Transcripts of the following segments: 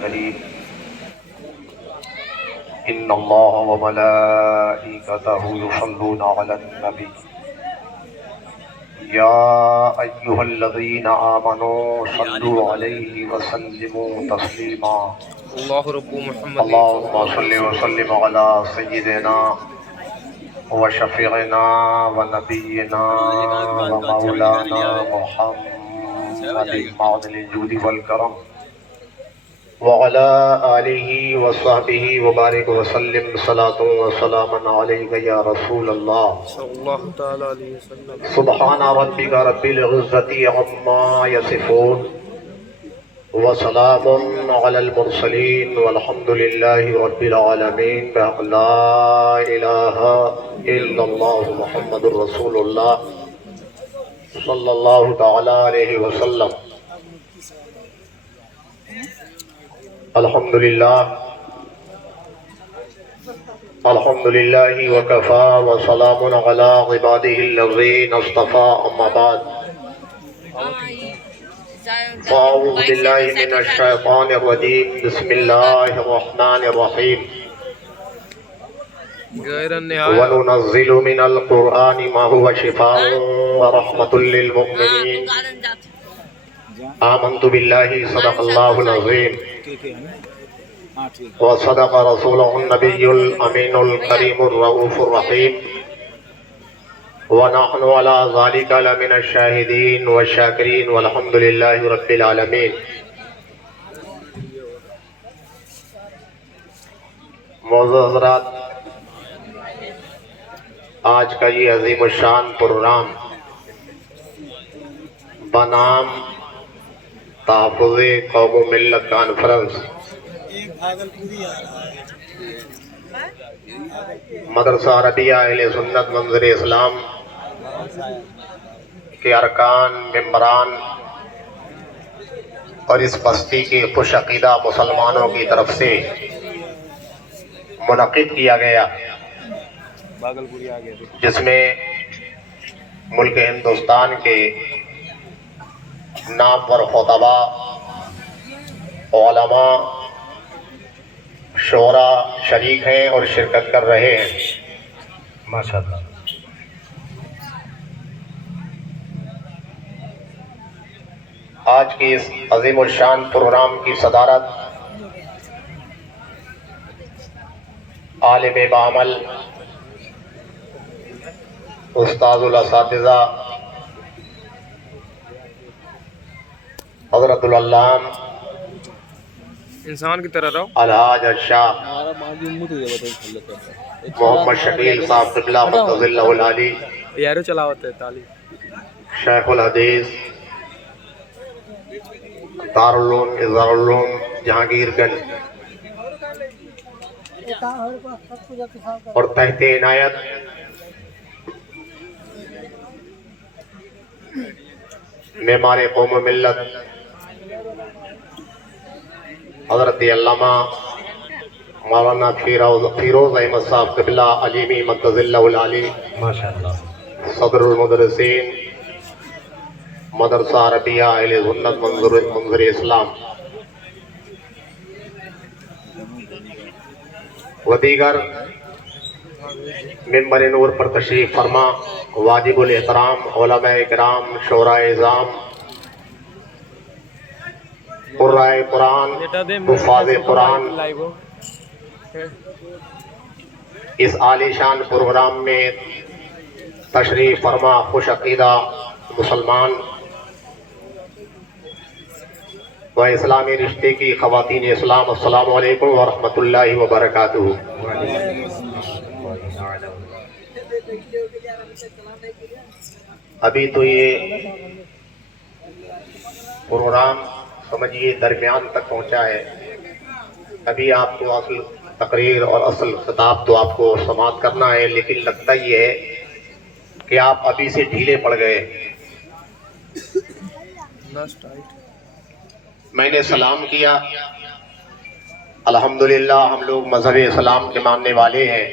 الكريم إن الله وملائكته يصلون على النبي يا أيها الذين آمنوا صلوا عليه وسلموا تسليما اللہ رب محمد اللهم صل وسلم على سيدنا وشفيعنا ونبينا ومولانا محمد معدن الجود والكرم وعلى آله وصحبه وبارك وسلم صلاة وسلاما عليك يا رسول الله صلی اللہ تعالی علیہ وسلم. سبحان ربك رب العزة عما يصفون وسلام على المرسلين والحمد لله رب العالمين بحق لا إله إلا الله محمد رسول الله صلى الله تعالى عليه وسلم. الحمد لله وكفى وسلام على عباده الذين اصطفى أما بعد فأعوذ بالله من الشيطان الرجيم بسم الله الرحمن الرحيم غیر النہایت وننزل من القرآن ما هو شفاء ورحمة للمؤمنين آمنت بالله صدق الله العظيم وصدق رسوله النبي الأمين الكريم الرؤوف الرحيم ونحن على ذلك لمن الشاهدين والشاكرين والحمد لله رب العالمين. معزز حضرات، آج کا یہ عظیم الشان پروگرام بنام تحفظ قوم و ملت کانفرنس مدرسہ عربیہ اہل سنت منظر اسلام کے ارکان، ممبران اور اس بستی کے خوش عقیدہ مسلمانوں کی طرف سے منعقد کیا گیا، جس میں ملک ہندوستان کے نامور خطباء، علماء، شعراء شریک ہیں اور شرکت کر رہے ہیں. ماشاءاللہ. آج کی اس عظیم الشان پروگرام کی صدارت عالم بعمل، استاذ الاساتذہ حضرت العلام انسان کی طرح رہو. الحاج الشاہ محمد شکیل صاحب قبلہ مقدس اللہ العالی، یارو چلاوت ہے تعلیم شیخ الحدیث دارالعلوم اظہارالعلوم جہانگیر گنج، اور تحت عنایت معمار قوم و ملت حضرت علامہ مولانا فیروز احمد صاحب قبلہ علیمی مقدس اللہ العالی، صدر المدرسین مدرسہ عربیہ اہل سنت منظر اسلام، و دیگر ممبر نور پر تشریف فرما واجب الاحترام علماء اکرام، شعراء اعظام، قرائے قرآن، حفاظ قرآن، اس عالی شان پروگرام میں تشریف فرما خوش عقیدہ مسلمان و اسلامی رشتے کی خواتین اسلام، السلام علیکم ورحمۃ اللہ وبرکاتہ. ابھی تو یہ پروگرام سمجھیے درمیان تک پہنچا ہے، ابھی آپ کو اصل تقریر اور اصل خطاب تو آپ کو سماعت کرنا ہے، لیکن لگتا یہ ہے کہ آپ ابھی سے ڈھیلے پڑ گئے. میں نے سلام کیا، الحمدللہ ہم لوگ مذہب اسلام کے ماننے والے ہیں.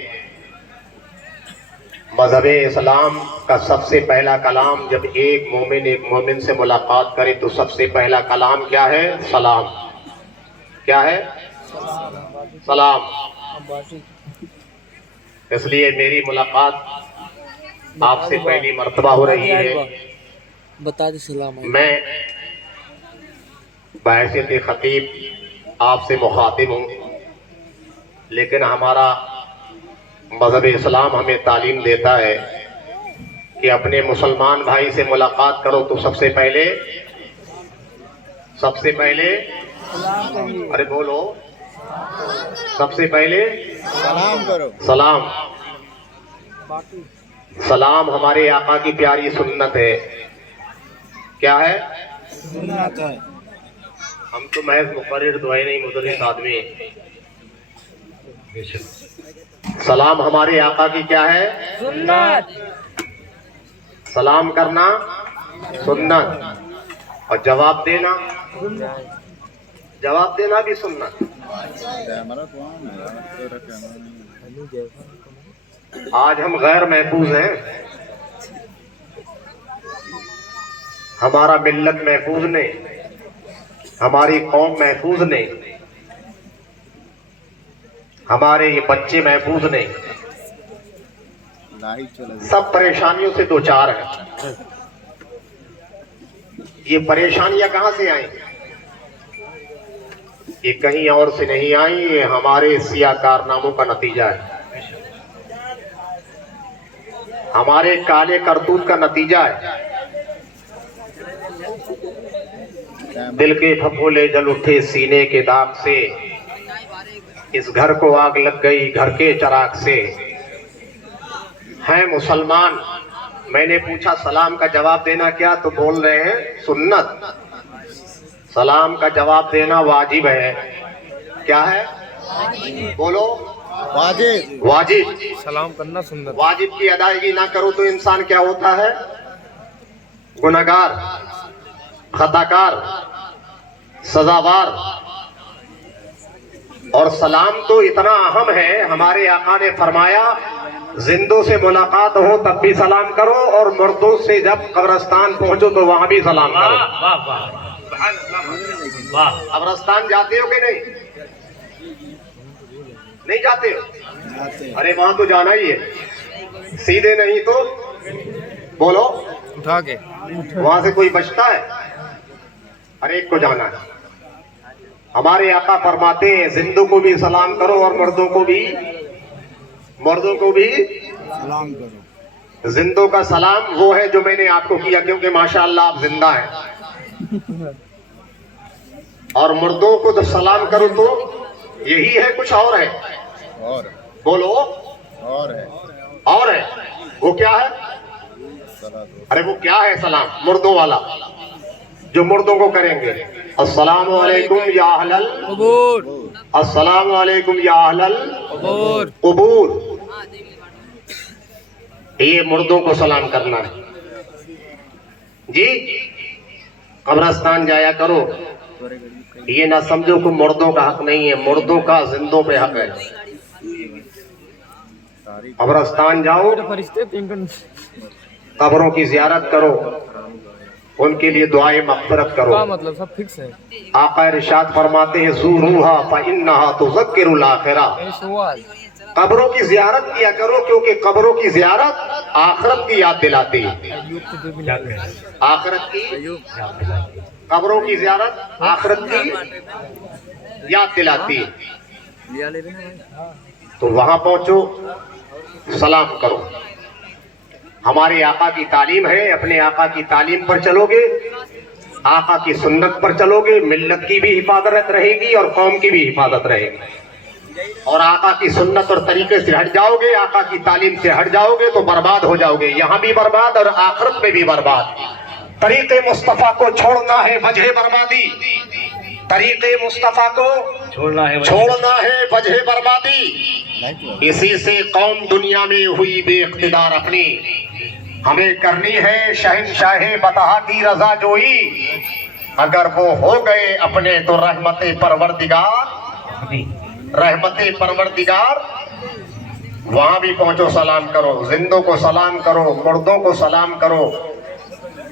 مذہب اسلام کا سب سے پہلا کلام، جب ایک مومن سے ملاقات کرے تو سب سے پہلا کلام کیا ہے؟ سلام. کیا ہے؟ سلام. اس لیے میری ملاقات آپ سے پہلی مرتبہ ہو رہی ہے. بتا دے سلام. میں بحیثیت خطیب آپ سے مخاطب ہوں، لیکن ہمارا مذہب اسلام ہمیں تعلیم دیتا ہے کہ اپنے مسلمان بھائی سے ملاقات کرو تو سب سے پہلے ارے بولو، سب سے پہلے سلام کرو. سلام. سلام ہمارے آقا کی پیاری سنت ہے. کیا ہے؟ سنت ہے. ہم تو محض مقرر دعائیں نہیں، مدرس آدمی ہیں. سلام ہمارے آقا کی کیا ہے؟ سنت. سلام کرنا سنت، اور جواب دینا بھی سنت. آج ہم غیر محفوظ ہیں، ہمارا ملت محفوظ نہیں، ہماری قوم محفوظ نہیں، ہمارے یہ بچے محفوظ نہیں، سب پریشانیوں سے دوچار ہیں. یہ پریشانیاں کہاں سے آئیں؟ یہ کہیں اور سے نہیں آئیں، یہ ہمارے سیاہ کارناموں کا نتیجہ ہے، ہمارے کالے کرتوت کا نتیجہ ہے. دل کے پھپھولے جل اٹھے سینے کے داغ سے، اس گھر کو آگ لگ گئی گھر کے چراغ سے. ہیں مسلمان، میں نے پوچھا سلام کا جواب دینا کیا، تو بول رہے ہیں سنت. سلام کا جواب دینا واجب ہے. کیا ہے؟ بولو. واجب. سلام کرنا سنت. واجب کی ادائیگی نہ کرو تو انسان کیا ہوتا ہے؟ گنہگار، خطاکار، سزاوار. اور سلام تو اتنا اہم ہے، ہمارے آقا نے فرمایا زندوں سے ملاقات ہو تب بھی سلام کرو، اور مردوں سے جب قبرستان پہنچو تو وہاں بھی سلام کرو. قبرستان جاتے ہو کہ نہیں جاتے ہو؟ ارے وہاں تو جانا ہی ہے، سیدھے نہیں تو بولو اٹھا کے وہاں سے کوئی بچتا ہے؟ ہر ایک کو جانا ہے. ہمارے آقا فرماتے ہیں زندوں کو بھی سلام کرو اور مردوں کو بھی سلام کرو. زندوں کا سلام وہ ہے جو میں نے آپ کو کیا، کیونکہ ماشاءاللہ آپ زندہ ہیں. اور مردوں کو تو سلام کرو تو یہی ہے، کچھ اور ہے؟ اور بولو. اور ہے. وہ کیا ہے؟ ارے وہ کیا ہے سلام مردوں والا جو مردوں کو کریں گے؟ السلام علیکم یا اہل قبور. السلام علیکم یا اہل قبور. قبور. یہ مردوں کو سلام کرنا ہے. جی قبرستان جایا کرو، یہ نہ سمجھو کہ مردوں کا حق نہیں ہے، مردوں کا زندوں پہ حق ہے. قبرستان جاؤ، فرشتے قبروں کی زیارت کرو، ان کے لیے دعائیں مغفرت کرو. کا مطلب سب فکس ہے. آقا ارشاد فرماتے ہیں زوروها فإنها تذکر الآخرہ. سوال. قبروں کی زیارت کیا کرو، کیونکہ قبروں کی زیارت آخرت کی یاد دلاتی ہے. آخرت کی قبروں کی زیارت آخرت کی یاد دلاتی ہے. تو وہاں پہنچو، سلام کرو. ہمارے آقا کی تعلیم ہے، اپنے آقا کی تعلیم پر چلو گے، آقا کی سنت پر چلو گے، ملت کی بھی حفاظت رہے گی اور قوم کی بھی حفاظت رہے گی. اور آقا کی سنت اور طریقے سے ہٹ جاؤ گے، آقا کی تعلیم سے ہٹ جاؤ گے تو برباد ہو جاؤ گے، یہاں بھی برباد اور آخرت میں بھی برباد. طریقے مصطفیٰ کو چھوڑنا ہے وجہ بربادی، طریقے مصطفیٰ کو چھوڑنا ہے وجہ بربادی. اسی سے قوم دنیا میں ہوئی بے اقتدار اپنی. ہمیں کرنی ہے شہنشاہ بطحا کی رضا جوئی، اگر وہ ہو گئے اپنے تو رحمت پروردگار. وہاں بھی پہنچو، سلام کرو، زندوں کو سلام کرو، مردوں کو سلام کرو.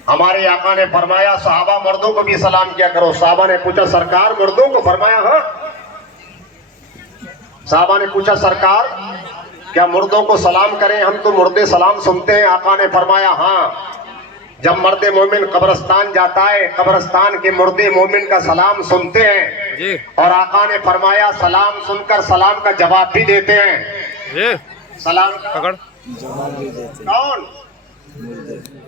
ہمارے آقا نے فرمایا صحابہ مردوں کو بھی سلام کیا کرو. صحابہ نے پوچھا سرکار مردوں کو؟ فرمایا ہاں. साहबा ने पूछा सरकार क्या मुर्दों को सलाम करें, हम तो मुर्दे सलाम सुनते हैं। आका ने फरमाया हाँ, जब मर्द मोमिन कब्रिस्तान जाता है कब्रिस्तान के मुर्दे मोमिन का सलाम सुनते हैं जी और आका ने फरमाया सलाम सुनकर सलाम का जवाब भी देते हैं। जी सलाम का पकड़ जवाब भी देते हैं। कौन?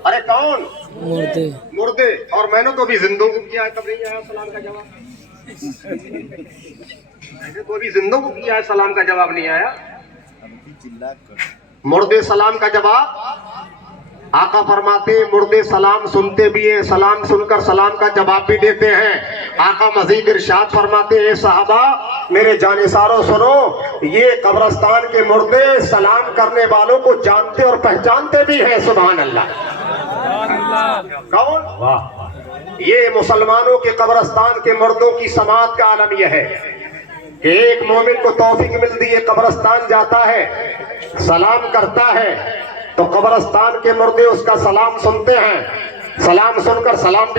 अरे कौन? मुर्दे मुर्दे। और मैंने तो अभी जिंदों को किया है, तब नहीं आया सलाम का जवाब। मैंने तो अभी जिंदों को किया है, सलाम का जवाब नहीं आया। अब भी चिल्ला कर मुर्दे सलाम का जवाब आका फरमाते मुर्दे सलाम सुनते भी हैं, सलाम सुनकर सलाम का जवाब भी देते हैं। आका मजीद इरशाद फरमाते हैं साहबा मेरे जानिसारों सुनो, ये कब्रिस्तान के मुर्दे सलाम करने वालों को जानते और पहचानते भी हैं। सुभान अल्लाह। कौन? वाह। ये मुसलमानों के कब्रिस्तान के मुर्दों की समात का आलम यह है कि एक मोमिन को तौफीक मिलती है, कब्रिस्तान जाता है सलाम करता है तो कब्रिस्तान के मुर्दे उसका सलाम सुनते हैं, सलाम सुनकर सलाम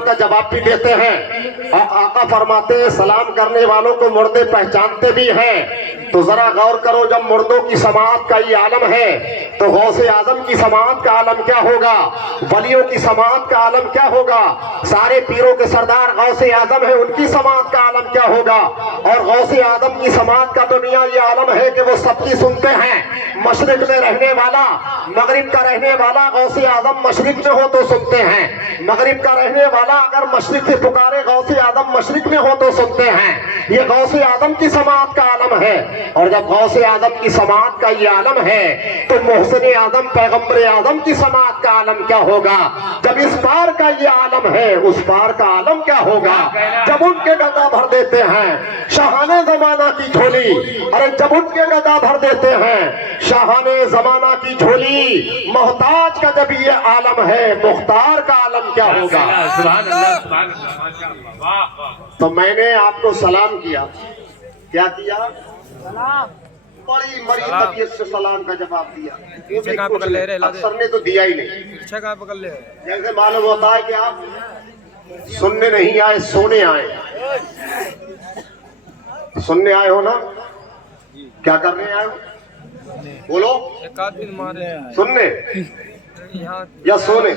का जवाब भी देते हैं। और आका फरमाते हैं सलाम करने वालों को मुर्दे पहचानते भी हैं। तो जरा गौर करो, जब मुर्दों की समात का ये आलम है तो गौसे आजम की समात का आलम क्या होगा, वलियों की समात का आलम क्या होगा, सारे पीरों के सरदार गौसे आजम है उनकी समात का आलम क्या होगा। और गौसे आजम की समात का दुनिया ये आलम है कि वो सबकी सुनते हैं। मशरिक में रहने वाला, मगरिब का रहने वाला गौसे आजम मशरिक में हो तो सुनते हैं, मगरिब का रहने वाला अगर मशरिक से पुकारे गौसे आजम मशरिक में हो तो सुनते हैं। ये गौसे आजम की समात का आलम है। और जब गौसे आजम की समात का ये आलम है तो मोहसिन आजम पैगंबर आजम की समात का आलम क्या होगा। जब इस पार का ये आलम है उस पार का आलम क्या होगा। जब उनके गदा भर देते हैं शाहाने जमाना की झोली, अरे जब उनके गदा भर देते हैं शाहाने जमाना की झोली, मोहताज का जब ये आलम है मुख्तार का आलम क्या होगा। तो मैंने आपको सलाम किया, क्या किया, बड़ी मरी तबीयत से सलाम का जवाब दिया। अक्सर ने तो दिया ही नहीं। पकड़ ले। जैसे मालूम होता है कि आप सुनने नहीं आए, सोने आए। सुनने आए हो ना, क्या करने आए हो बोलो। एक आदमी मारे सुनने यहाँ या सोने।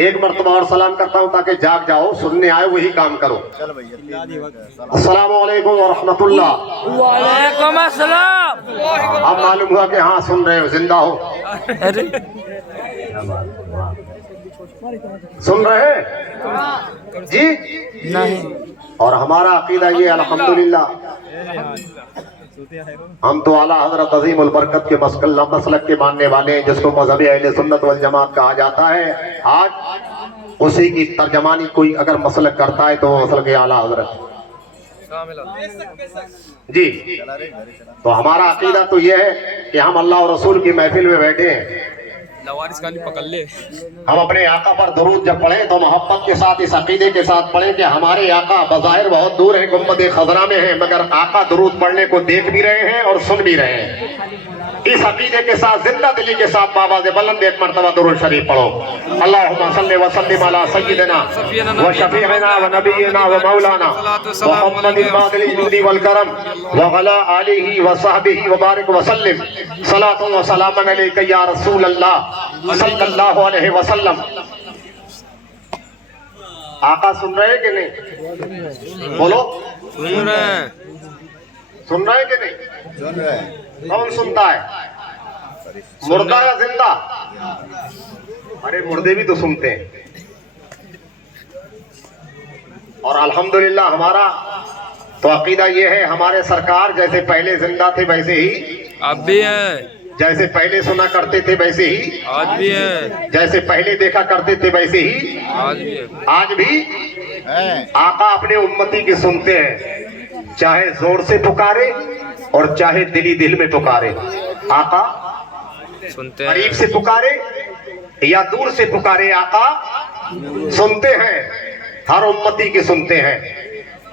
एक मर्तबा और सलाम करता हूँ ताकि जाग जाओ, सुनने आए वही काम करो। चल भैया अस्सलाम वालेकुम व रहमतुल्लाह। वालेकुम अस्सलाम। अब मालूम हुआ कि हाँ सुन रहे हो, जिंदा हो, अरे सुन रहे हैं जी। नहीं और हमारा अकीदा ये अल्हम्दुलिल्लाह, हम तो आला हजरत अजीमुल बरकत के मसलक के मानने वाले हैं जिसको मजहबी अहले सुन्नत वल जमात कहा जाता है। आज उसी की तर्जमानी कोई अगर मसलक करता है तो वो मसल के आला हजरत जी। तो हमारा अकीदा तो ये है कि हम अल्लाह और रसूल की महफिल में बैठे हैं, लवारिस का पकड़ ले। हम अपने आका पर दुरूद जब पढ़ें तो मोहब्बत के साथ इस अकीदे के साथ पढ़ें कि हमारे आका बज़ाहिर बहुत दूर है, गुंबद खज़रा में है, मगर आका दुरूद पढ़ने को देख भी रहे हैं और सुन भी रहे हैं। इस अकीदे के साथ जिंदा दिली के साथ बाबाज़े बुलंद एक मरतबा दुरूद शरीफ पढ़ो। अल्लाहुम्मा सल्लि व सल्लिम अला सय्यिदिना व शफीइना व नबीना व मौलाना मुहम्मदिन मादिल जुदी वल करम व अला आलिहि व सहबिहि व बारिक व सल्लिम सलातु व सलामन अलैका या रसूल अल्लाह सल्लल्लाहु अलैहि वसल्लम। आका सुन रहे कि नहीं बोलो। सुन रहे हैं। सुन रहे कि नहीं? सुन रहे हैं। कौन सुनता है, मुर्दा या जिंदा? अरे मुर्दे भी तो सुनते हैं। और अल्हम्दुलिल्लाह हमारा तो अकीदा ये है, हमारे सरकार जैसे पहले जिंदा थे वैसे ही अब भी हैं, जैसे पहले सुना करते थे वैसे ही आज भी हैं, जैसे पहले देखा करते थे वैसे ही आज भी है। आज भी हैं। आका अपने उम्मती की सुनते हैं, चाहे जोर से पुकारे और चाहे दिली दिल में पुकारे। आका सुनते करीब हैं। से पुकारे या दूर से पुकारे, आका सुनते हैं, हर उम्मती की सुनते हैं।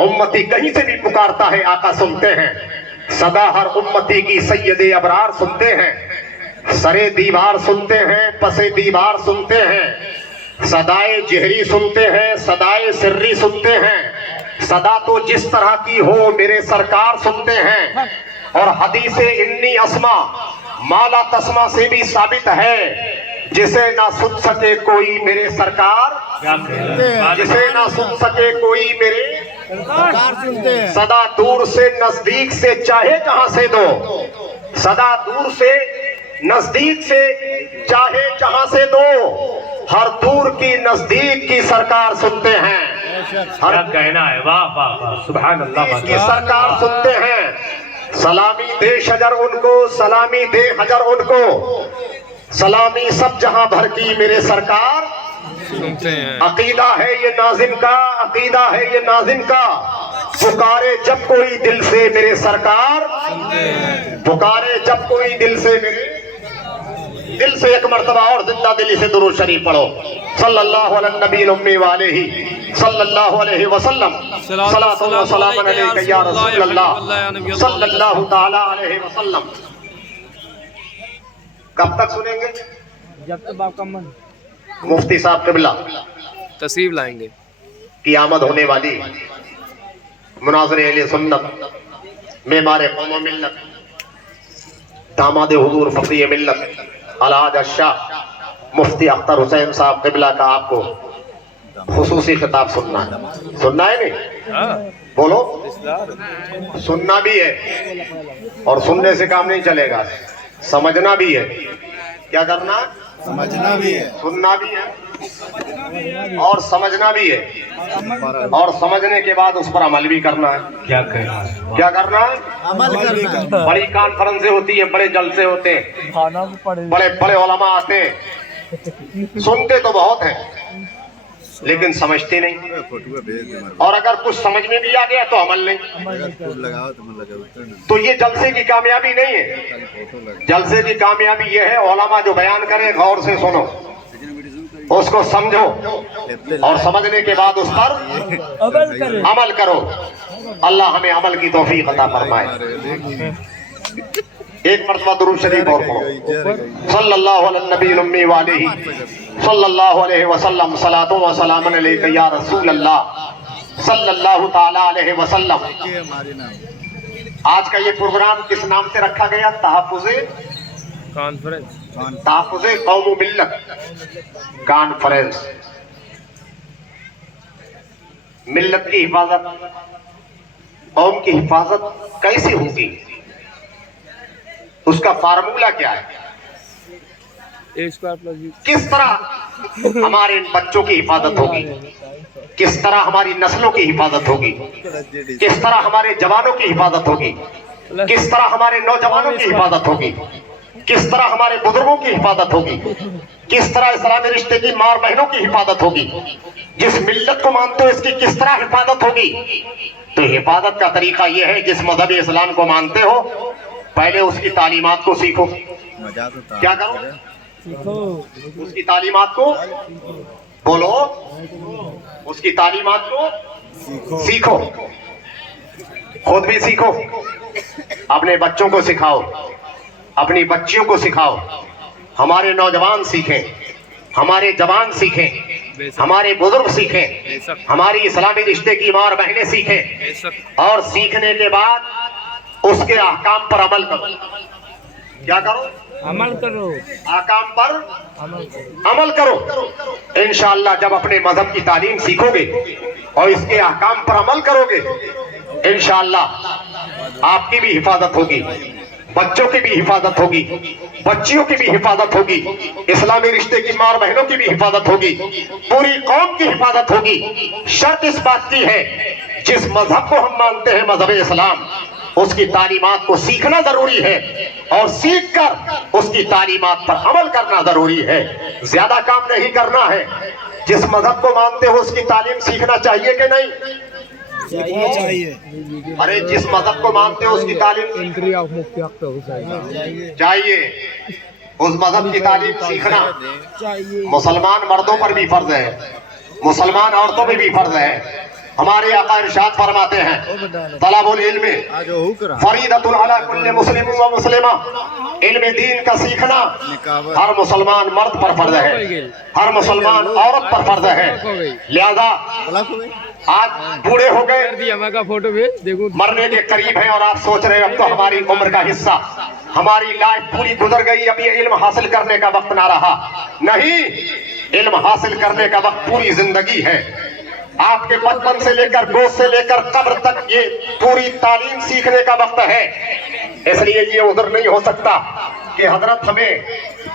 उम्मती कहीं से भी पुकारता है आका सुनते हैं। सदा हर उम्मती की सैयदे अबरार सुनते हैं। सरे दीवार सुनते हैं, पसे दीवार सुनते हैं, सदाए जहरी सुनते हैं, सदाए सिर्री सुनते हैं। सदा तो जिस तरह की हो मेरे सरकार सुनते हैं, और हदीस इन्नी अस्मा माला तस्मा से भी साबित है, जिसे ना सुन सके कोई मेरे सरकार, जिसे ना सुन सके कोई मेरे सरकार सुनते हैं। सदा दूर से नजदीक से चाहे जहां से दो, सदा दूर से नजदीक से चाहे जहां से दो, हर दूर की नजदीक की सरकार सुनते हैं, हर क्या कहना है, वाह वाह वाह, सुभान अल्लाह। की सरकार सुनते हैं। सलामी दे शजर उनको, सलामी दे हजर उनको, सलामी सब जहां भर की मेरे सरकार सुनते हैं। अकीदा है ये नाज़िम का, अकीदा है ये नाज़िम का, पुकारे जब कोई दिल से मेरे सरकार, पुकारे जब कोई दिल से मेरे, दिल से एक मर्तबा और जिंदा दिली से दुरूद शरीफ पढ़ो। सल्लल्लाहु अलैहि नबील उम्मी वालेही सल्लल्लाहु अलैहि वसल्लम, सलातो व सलाम अलैका या रसूल अल्लाह सल्लल्लाहु ताला अलैहि वसल्लम। कब तक सुनेंगे? जब तक बाप का मन। मुफ्ती साहब क़िबला तशरीफ लाएंगे। की आमद होने वाली, मुनाज़िर अहले सुन्नत, मेमारे कौम व मिल्लत, दामाद हुजूर फक़ीह मिल्लत अलहाज शाह मुफ्ती अख्तर हुसैन साहब क़िबला का आपको खुसूसी खिताब सुनना है। सुनना है नहीं? बोलो। सुनना भी है और सुनने से काम नहीं चलेगा, समझना भी है। क्या करना? समझना भी है, सुनना भी है और समझना भी है, और समझने के बाद उस पर अमल भी करना है। क्या कहना है, क्या करना है? अमल करना है। बड़ी कॉन्फ्रेंसें होती है, बड़े जलसे होते हैं, खाना भी पड़े। बड़े बड़े उलमा आते हैं, सुनते तो बहुत हैं लेकिन समझते नहीं, फोटो भेज दे हमारे और अगर कुछ समझ में भी आ गया तो अमल नहीं। फोटो लगाओ तो मन लगा तो ये जलसे की कामयाबी नहीं है। फोटो लगा जलसे की कामयाबी ये है, उलमा जो बयान करे गौर से सुनो, उसको समझो और समझने के बाद उस पर अमल करें। अमल करो। अल्लाह हमें अमल की तौफीक अता फरमाए। एक मरतबा दुरूद शरीफ और पढ़ो। सल्लल्लाहु अलैहि नबील उम्मी वालेही सल्लल्लाहु अलैहि वसल्लम, सलातो व सलामन अलैका या रसूल अल्लाह सल्लल्लाहु ताला अलैहि वसल्लम। हमारे नाम आज का ये प्रोग्राम किस नाम से रखा गया? तहफ़्फ़ुज़े कॉन्फ्रेंस। तहफ़्फ़ुज़े कौम व मिल्लत कॉन्फ्रेंस। मिल्लत की हिफाजत, कौम की हिफाजत कैसे होगी? उसका फार्मूला क्या है? किस तरह हमारे इन बच्चों की हिफाजत होगी? किस तरह हमारी नस्लों की हिफाजत होगी? किस तरह हमारे जवानों की हिफाजत होगी? किस तरह हमारे नौजवानों की हिफाजत होगी? किस तरह हमारे बुजुर्गों की हिफाजत होगी? किस तरह इस्लामी रिश्ते की मार बहनों की हिफाजत होगी? जिस मिल्लत को मानते हो इसकी किस तरह हिफाजत होगी? तो हिफाजत का तरीका यह है, जिस मजहब इस्लाम को मानते हो पहले उसकी तालीमात को सीखो। मजा तो था। क्या करो? उसकी तालीमात को बोलो, उसकी तालीमात को सीखो, खुद भी सीखो, अपने बच्चों को सिखाओ, अपनी बच्चियों को सिखाओ, हमारे नौजवान सीखें, हमारे जवान सीखें, हमारे बुजुर्ग सीखें, हमारी इस्लामी रिश्ते की मार बहनें सीखें, और सीखने के बाद उसके अहकाम पर अमल करो। क्या करो? अमल करो। अहकाम पर अमल करो। इंशाअल्लाह जब अपने मजहब की तालीम सीखोगे और इसके अहकाम पर अमल करोगे, इंशाअल्लाह आपकी भी हिफाजत होगी, बच्चों की भी हिफाजत होगी, बच्चियों की भी हिफाजत होगी, इस्लामी रिश्ते की मार बहनों की भी हिफाजत होगी, पूरी कौम की हिफाजत होगी। शर्त इस बात की है, जिस मजहब को हम मानते हैं मजहब इस्लाम, उसकी तालीमात को सीखना जरूरी है और सीख कर उसकी तालीमात पर अमल करना जरूरी है। ज्यादा काम नहीं करना है। जिस मजहब को मानते हो उसकी तालीम सीखना चाहिए कि नहीं? चाहिए। अरे जिस मजहब को मानते हो उसकी तालीम चाहिए, उस मजहब की तालीम सीखना मुसलमान मर्दों पर भी फर्ज है, मुसलमान औरतों पर भी फर्ज है, ہمارے آقا ارشاد فرماتے ہیں طلب العلم آج وہ کرا فریضۃ علی کل مسلم و مسلمہ، علم دین کا سیکھنا ہر مسلمان مرد پر فرض ہے، ہر مسلمان عورت پر فرض ہے۔ لہذا طلاق ہو گئی آج بوڑھے ہو گئے، دیا میں کا فوٹو بھیج دیکھو، مرنے کے قریب ہیں اور آپ سوچ رہے ہیں اب تو ہماری عمر کا حصہ، ہماری لائف پوری گزر گئی، اب یہ علم حاصل کرنے کا وقت نہ رہا۔ نہیں، علم حاصل کرنے کا وقت پوری زندگی ہے۔ آپ کے بچپن سے لے کر گود سے لے کر قبر تک یہ پوری تعلیم سیکھنے کا وقت ہے۔ اس لیے یہ عذر نہیں ہو سکتا کہ حضرت ہمیں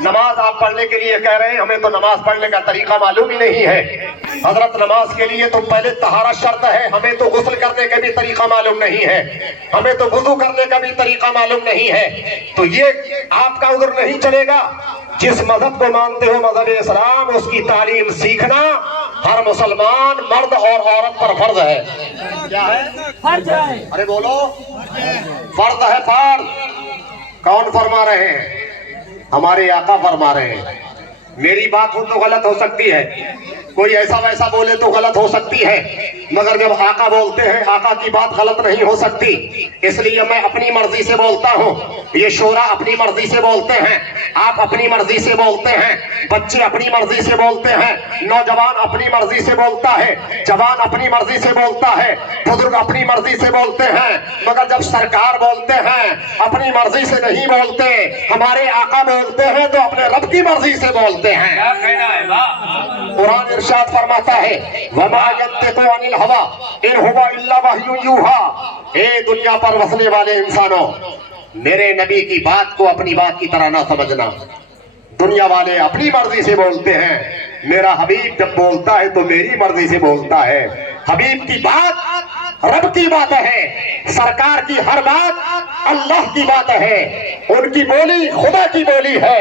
نماز آپ پڑھنے کے لیے کہہ رہے ہیں، ہمیں تو نماز پڑھنے کا طریقہ معلوم ہی نہیں ہے۔ حضرت نماز کے لیے تو پہلے طہارت شرط ہے، ہمیں تو غسل کرنے کا بھی طریقہ معلوم نہیں ہے، ہمیں تو وضو کرنے کا بھی طریقہ معلوم نہیں ہے۔ تو یہ آپ کا عذر نہیں چلے گا۔ جس مذہب کو مانتے ہو مذہب اسلام، اس کی تعلیم سیکھنا ہر مسلمان مرد اور عورت پر فرض ہے۔ کیا ہے؟ فرض ہے۔ ارے بولو، فرض ہے، فرض۔ کون فرما رہے ہیں؟ ہمارے آقا فرما رہے ہیں۔ میری بات ہو تو غلط ہو سکتی ہے، کوئی ایسا ویسا بولے تو غلط ہو سکتی ہے، مگر جب آقا بولتے ہیں آقا کی بات غلط نہیں ہو سکتی۔ اس لیے میں اپنی مرضی سے بولتا ہوں، یہ شورا اپنی مرضی سے بولتے ہیں، آپ اپنی مرضی سے بولتے ہیں، بچے اپنی مرضی سے بولتے ہیں، نوجوان اپنی مرضی سے بولتا ہے، جوان اپنی مرضی سے بولتا ہے، بزرگ اپنی مرضی سے بولتے ہیں، مگر جب سرکار بولتے ہیں اپنی مرضی سے نہیں بولتے، ہمارے آقا بولتے ہیں تو اپنے رب کی مرضی سے بولتے ہیں۔ کیا کہنا ہے واہ، قرآن ارشاد فرماتا ہے وَمَا يَنطِقُ عَنِ الْهَوَىٰ إِنْ هُوَ إِلَّا وَحْيٌ يُوحَىٰ۔ اے دنیا پر بسنے والے انسانوں، میرے نبی کی بات کو اپنی بات کی طرح نہ سمجھنا۔ دنیا والے اپنی مرضی سے بولتے ہیں، میرا حبیب جب بولتا ہے تو میری مرضی سے بولتا ہے۔ حبیب کی بات رب کی بات ہے، سرکار کی ہر بات اللہ کی بات ہے، ان کی بولی خدا کی بولی ہے۔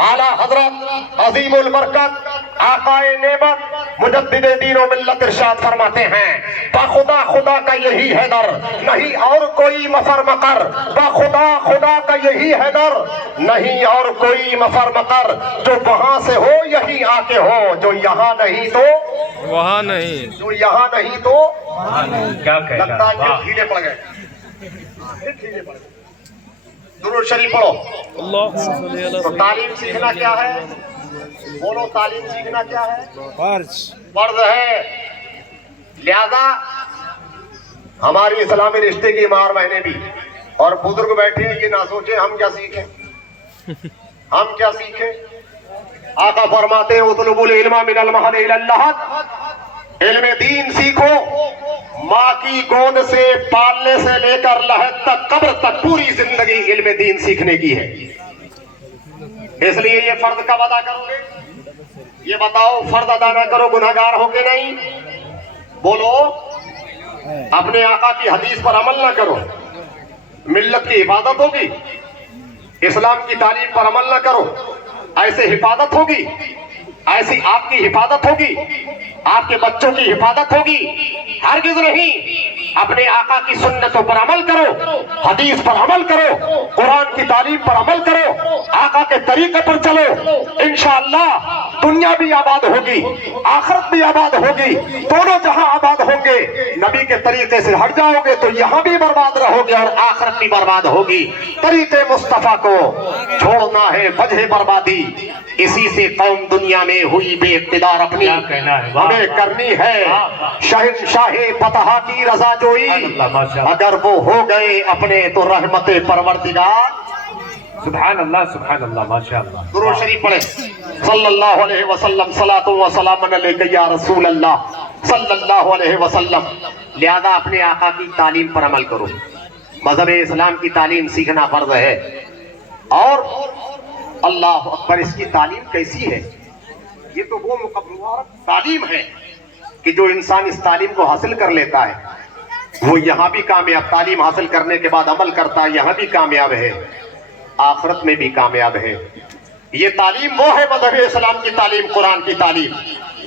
اعلیٰ حضرت عظیم البرکت آقائے نعمت مجدد دین و ملت ارشاد فرماتے ہیں باخدا خدا کا یہی ہے در، نہیں اور کوئی مفر مقر، باخدا خدا کا یہی ہے در، نہیں اور کوئی مفر مقر، جو وہاں سے ہو یہی آ کے ہو، جو یہاں نہیں تو وہاں نہیں، جو یہاں نہیں تو کیا کہنا لگتا ہے ہے کہ واہ، ڈھیلے پڑ گئے۔ درود شریف پڑھو۔ اللہ تو تعلیم سیکھنا کیا ہے؟ بولو، تعلیم سیکھنا کیا ہے؟ فرض ہے۔ لہذا ہماری اسلامی رشتے کی ماں اور بہنیں بھی اور بزرگ بیٹھے ہیں، یہ نہ سوچیں ہم کیا سیکھیں، ہم کیا سیکھیں۔ آقا فرماتے ہیں اطلبوا العلم من المہد الی اللحد، علم دین سیکھو ماں کی گود سے پالنے سے لے کر لحد تک، قبر تک، پوری زندگی علم دین سیکھنے کی ہے۔ اس لیے یہ فرض کب ادا کرو گے؟ یہ بتاؤ، فرض ادا نہ کرو گناہگار ہو کے نہیں؟ بولو، اپنے آقا کی حدیث پر عمل نہ کرو، ملت کی حفاظت ہوگی؟ اسلام کی تعلیم پر عمل نہ کرو، ایسے حفاظت ہوگی؟ ایسی آپ کی حفاظت ہوگی؟ آپ کے بچوں کی حفاظت ہوگی؟ ہرگز نہیں۔ اپنے آقا کی سنتوں پر عمل کرو، حدیث پر عمل کرو، قرآن کی تعلیم پر عمل کرو، آقا کے طریقے پر چلو، انشاءاللہ دنیا بھی آباد ہوگی، آخرت بھی آباد ہوگی، دونوں جہاں آباد ہوں گے۔ نبی کے طریقے سے ہٹ جاؤ گے تو یہاں بھی برباد رہو گے اور آخرت بھی برباد ہوگی۔ طریقے مصطفیٰ کو چھوڑنا ہے وجہ بربادی، اسی سے قوم دنیا میں ہوئی بے اقتدار، اپنی کیا کہنا ہے واہ، ہمیں کرنی ہے شہنشاہ فتح کی رضا جوئی، اگر وہ ہو گئے اپنے تو رحمت پروردگار۔ سبحان اللہ، ماشاء اللہ۔ درود شریف پڑھیں، صلی اللہ علیہ وسلم، صلاۃ و سلام علیک یا رسول اللہ صلی اللہ علیہ وسلم۔ لہذا اپنے آقا کی تعلیم پر عمل کرو، مذہب اسلام کی تعلیم سیکھنا فرض ہے۔ اور اللہ اکبر، اس کی تعلیم کیسی ہے؟ یہ تو وہ مقبول تعلیم ہے کہ جو انسان اس تعلیم کو حاصل کر لیتا ہے وہ یہاں بھی کامیاب، تعلیم حاصل کرنے کے بعد عمل کرتا ہے، یہاں بھی کامیاب ہے، آخرت میں بھی کامیاب ہے۔ یہ تعلیم وہ ہے مذہب اسلام کی تعلیم، قرآن کی تعلیم،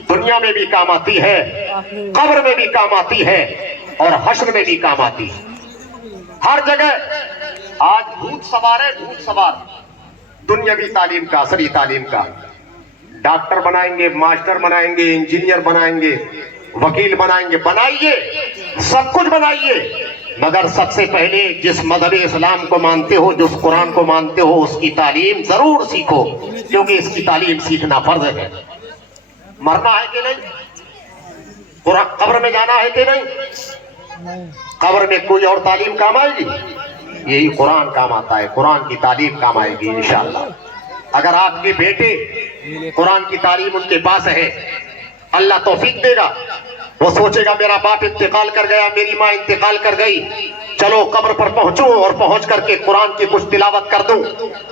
دنیا میں بھی کام آتی ہے، قبر میں بھی کام آتی ہے اور حشر میں بھی کام آتی ہے۔ ہر جگہ آج بھوت سوار ہے، بھوت سوار دنیاوی تعلیم کا، عصری تعلیم کا۔ ڈاکٹر بنائیں گے، ماسٹر بنائیں گے، انجینئر بنائیں گے، वकील बनाएंगे, बनाइए, सब कुछ बनाइए, मगर सबसे पहले जिस मजहब इस्लाम को मानते हो, जिस कुरान को मानते हो, उसकी तालीम जरूर सीखो, क्योंकि इसकी तालीम सीखना फर्ज है। मरना है कि नहीं? कब्र में जाना है कि नहीं? कब्र में कोई और तालीम काम आएगी? यही कुरान काम आता है, कुरान की तालीम काम आएगी इंशाअल्लाह। अगर आपके बेटे कुरान की तालीम उनके पास है, अल्लाह तौफीक देगा। वो सोचेगा मेरा बाप इंतकाल कर गया, मेरी माँ इंतकाल कर गई, चलो कब्र पर पहुंचूं और पहुंच करके कुरान की कुछ तिलावत कर दूं।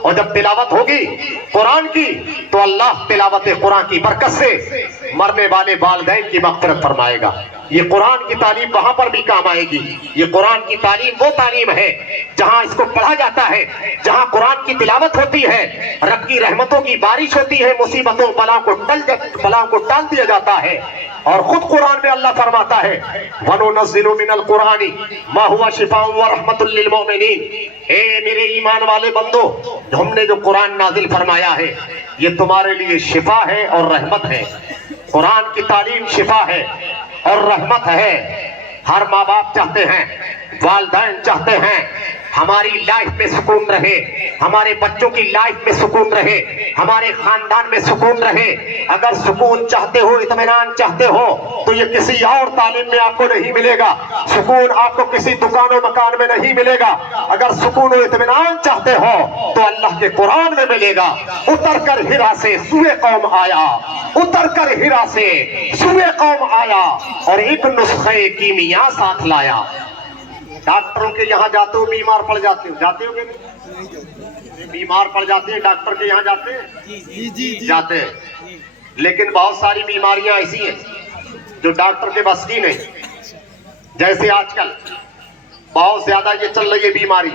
और जब तिलावत होगी कुरान की, तो अल्लाह तिलावत कुरान की बरकत से मरने वाले वालिदैन की मग़फ़िरत फरमाएगा। ये कुरान की तालीम वहां पर भी काम आएगी। ये कुरान की तालीम वो तालीम है जहां इसको पढ़ा जाता है, जहां कुरान की तिलावत होती है, रब की रहमतों की बारिश होती है, मुसीबतों बलाओं को टाल दिया जाता है। और खुद कुरान में अल्लाह फरमाता है, वनुनज़्ज़िलु मिनल कुरानी मा हुवा शिफ़ाउन व रहमतुल लिल मुमिनीन। ए मेरे ईमान वाले बंदो, हमने जो कुरान नाजिल फरमाया है ये तुम्हारे लिए शिफा है और रहमत है। कुरान की तालीम शिफा है और रहमत है। हर माँ बाप चाहते हैं, वालिदैन चाहते हैं हमारी लाइफ में सुकून रहे, हमारे बच्चों की लाइफ में सुकून रहे, हमारे खानदान में सुकून रहे। अगर सुकून चाहते हो, इत्मीनान चाहते हो, तो ये किसी और तालीम में आपको नहीं मिलेगा। सुकून आपको किसी दुकान और मकान में नहीं मिलेगा। अगर सुकून और इत्मीनान चाहते हो तो अल्लाह के कुरान में मिलेगा। उतर कर हिरा से सूए कौम आया, उतर कर हिरा से सूए कौम आया और एक नुस्खे कीमिया साथ लाया। डॉक्टरों के यहाँ जाते हो, बीमार पड़ जाते हो, जाते हो कि नहीं? बीमार पड़ जाते हैं, डॉक्टर के यहाँ जाते हैं, जी जाते हैं। लेकिन बहुत सारी बीमारियां ऐसी हैं जो डॉक्टर के बस की नहीं। जैसे आजकल बहुत ज्यादा ये चल रही है बीमारी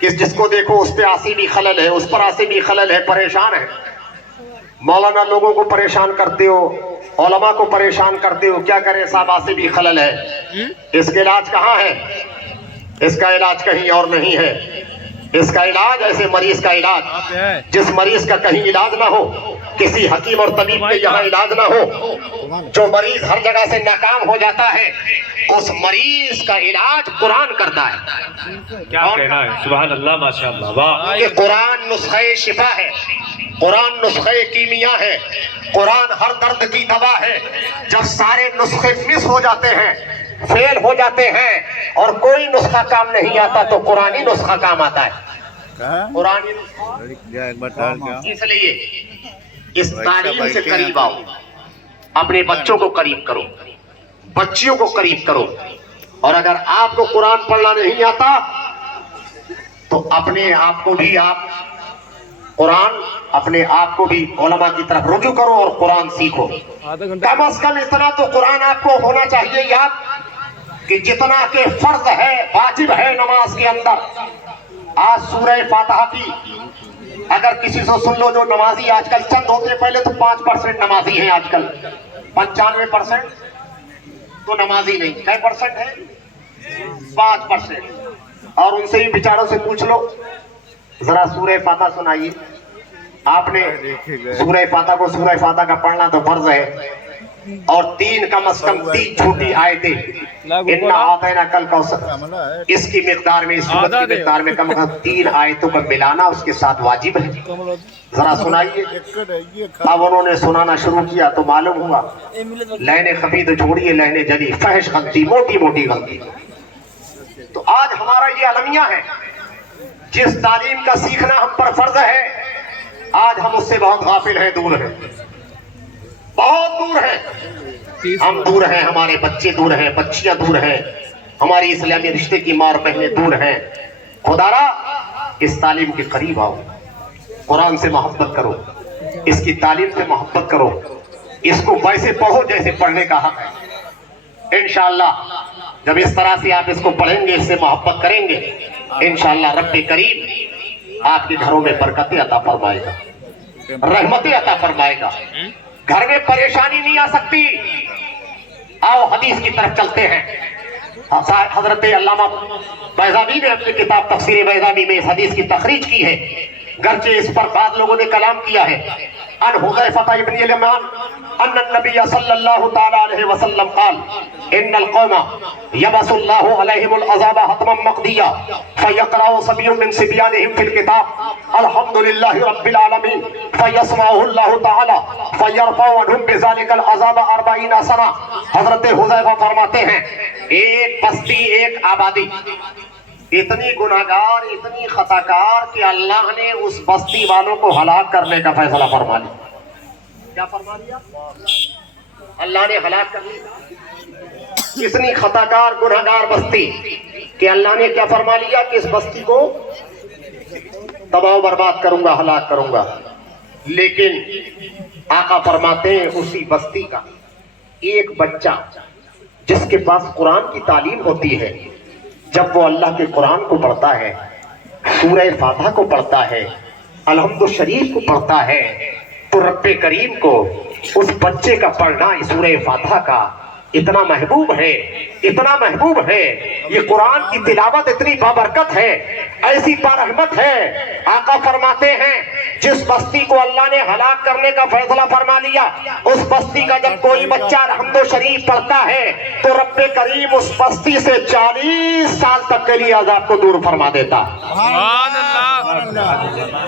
कि जिसको देखो उस पे आसिबी खलल है, उस पर आसिबी खलल है, परेशान है। मौलाना लोगों को परेशान करते हो, उलमा को परेशान करते हो, क्या करें साहब, आसिबी खलल है। इसका इलाज कहाँ है? इसका इलाज कहीं और नहीं है। इसका इलाज ऐसे मरीज का इलाज, जिस मरीज का कहीं इलाज ना हो, किसी हकीम और तबीब के यहाँ इलाज ना हो, जो मरीज हर जगह से नाकाम हो जाता है, उस मरीज का इलाज कुरान करता है। क्या कहना है? सुभान अल्लाह, माशाअल्लाह, वाह। कि कुरान नुस्खे शिफा है, कुरान नुस्खे कीमिया है, कुरान हर दर्द की दवा है। जब सारे नुस्खे मिस हो जाते हैं, फेल हो जाते हैं और कोई नुस्खा काम नहीं आता, तो कुरानी नुस्खा काम आता है। कुरानी नुस्खा एक बार डाल क्या? इसलिए इस तालीम से करीब आओ, अपने बच्चों को करीब करो, बच्चियों को करीब करो। और अगर आपको कुरान पढ़ना नहीं आता तो अपने आप को भी आप कुरान, अपने आप को भी उलमा की तरफ रुजू करो और कुरान सीखो। कम अज कम इतना तो कुरान आपको होना चाहिए याद कि जितना के फर्ज है, वाजिब है नमाज के अंदर। आज सूरह फातिहा की अगर किसी से सुन लो, जो नमाजी आजकल चंद होते, पहले तो 5% नमाजी हैं, आजकल 95% तो नमाजी नहीं। कितने परसेंट है? 5%। और उनसे ही बेचारों से पूछ लो, जरा सूरह फातिहा सुनाइए। आपने सूरह फातिहा को, सूरह फातिहा का पढ़ना तो फर्ज है, और 3 कम से कम 3 छोटी आयतें, इन्ना आतैना कल कौसर, इसकी मिकदार में, इस सूरत की मिकदार में कम से कम 3 आयतों का मिलाना उसके साथ वाजिब है। जरा सुनाइए। अब उन्होंने सुनाना शुरू किया तो मालूम हुआ लहने खफी तो छोड़िए, लहने जली, फहश गलती, मोटी मोटी गलती। तो आज हमारा ये अलमिया है, जिस तालीम का सीखना हम पर फर्ज है, आज हम उससे बहुत गाफिल हैं, दूर हैं, बहुत दूर हैं। हम दूर हैं, हमारे बच्चे दूर हैं, बच्चियां दूर हैं, हमारी इस्लामी रिश्ते की माँ और बहनें दूर हैं। खुदारा इस तालीम के करीब आओ, कुरान से मोहब्बत करो, इसकी तालीम से मोहब्बत करो, इसको वैसे पढ़ो जैसे पढ़ने का हक है। इंशाअल्लाह जब इस तरह से आप इसको पढ़ेंगे, इससे मोहब्बत करेंगे, इंशाअल्लाह रब्बे करीम आपके घरों में बरकतें अता फरमाएगा, रहमतें अता फरमाएगा। घर में परेशानी नहीं आ सकती। आओ हदीस की तरफ चलते हैं। हजरत अल्लामा बैज़ावी ने अपनी किताब तफसीर बैज़ावी में इस हदीस की तखरीज की है, गर्चे इस पर बाद लोगों ने कलाम किया है। अन हुज़ैफ़ा इब्न यमान ان النبی صلی اللہ تعالی علیہ وسلم قال ان القوم یبعث اللہ علیہم العذاب حتما مقضیا فیقرأ صبی من صبیانہم فی الکتاب الحمد للہ رب العالمین فیسمعہ اللہ تعالی فیرفع عنہم بذلک العذاب 40 سنہ. حضرت حذیفہ فرماتے ہیں ایک بستی ایک آبادی اتنی گناہگار اتنی خطاکار کہ اللہ نے اس بستی والوں کو ہلاک کرنے کا فیصلہ فرما لیا. کیا فرما لیا؟ اللہ نے ہلاک کر لیا. اتنی خطاکار گناہگار بستی کہ اللہ نے کیا فرما لیا کہ اس بستی کو تباہ و برباد کروں گا ہلاک کروں گا. لیکن آقا فرماتے ہیں اسی بستی کا ایک بچہ جس کے پاس قرآن کی تعلیم ہوتی ہے جب وہ اللہ کے قرآن کو پڑھتا ہے سورہ فاتحہ کو پڑھتا ہے الحمد شریف کو پڑھتا ہے تو رب کریم کو اس بچے کا پڑھنا سورہ فاتحہ کا اتنا محبوب ہے یہ قرآن کی تلاوت اتنی بابرکت ہے ایسی برحمت ہے. آقا فرماتے ہیں جس بستی کو اللہ نے ہلاک کرنے کا فیصلہ فرما لیا اس بستی کا جب کوئی بچہ الحمد شریف پڑھتا ہے تو رب کریم اس بستی سے 40 سال تک کے لیے عذاب کو دور فرما دیتا. سبحان اللہ.